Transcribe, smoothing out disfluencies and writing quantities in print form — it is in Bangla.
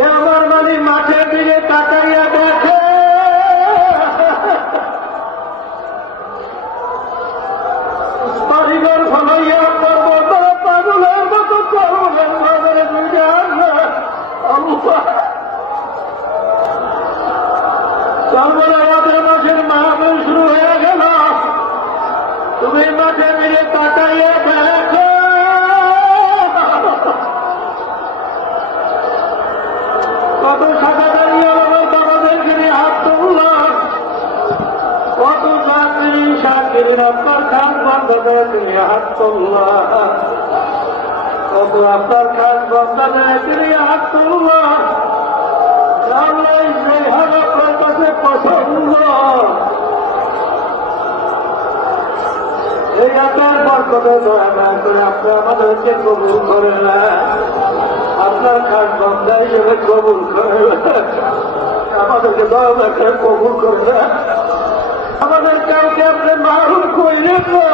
এ আমার মালিক মাঠের দিকে তাকাইয়া দেখে বাড়িঘর ফলাইয়া পাগলের মতো করলেন বাজারে তারপরে আমাদের মাঠের মাহফিল শুরু হয়ে গেল। তুমি মাঠে মিলে তাকাইয়া দেখো কত সাদা দাঁড়িয়ে আমাদেরকে নিয়ে হাত তুলল, কত সাকিরিন আপনার খাস বন্ধদের তিনি হাত তুলল, কত আপনার খাস বন্ধদের তিনি হাত তুলল। সেইভাবে আপনার কাছে পছন্দ এই আপনার বরকতে দয়া না করে আপনি আমাদেরকে কবুল করে না, আপনার খাস বন্ধা হিসেবে কবুল করে আমাদেরকে দয়া করে কবুল করে না, আমাদের কাউকে আপনি মারুন কইলেন না।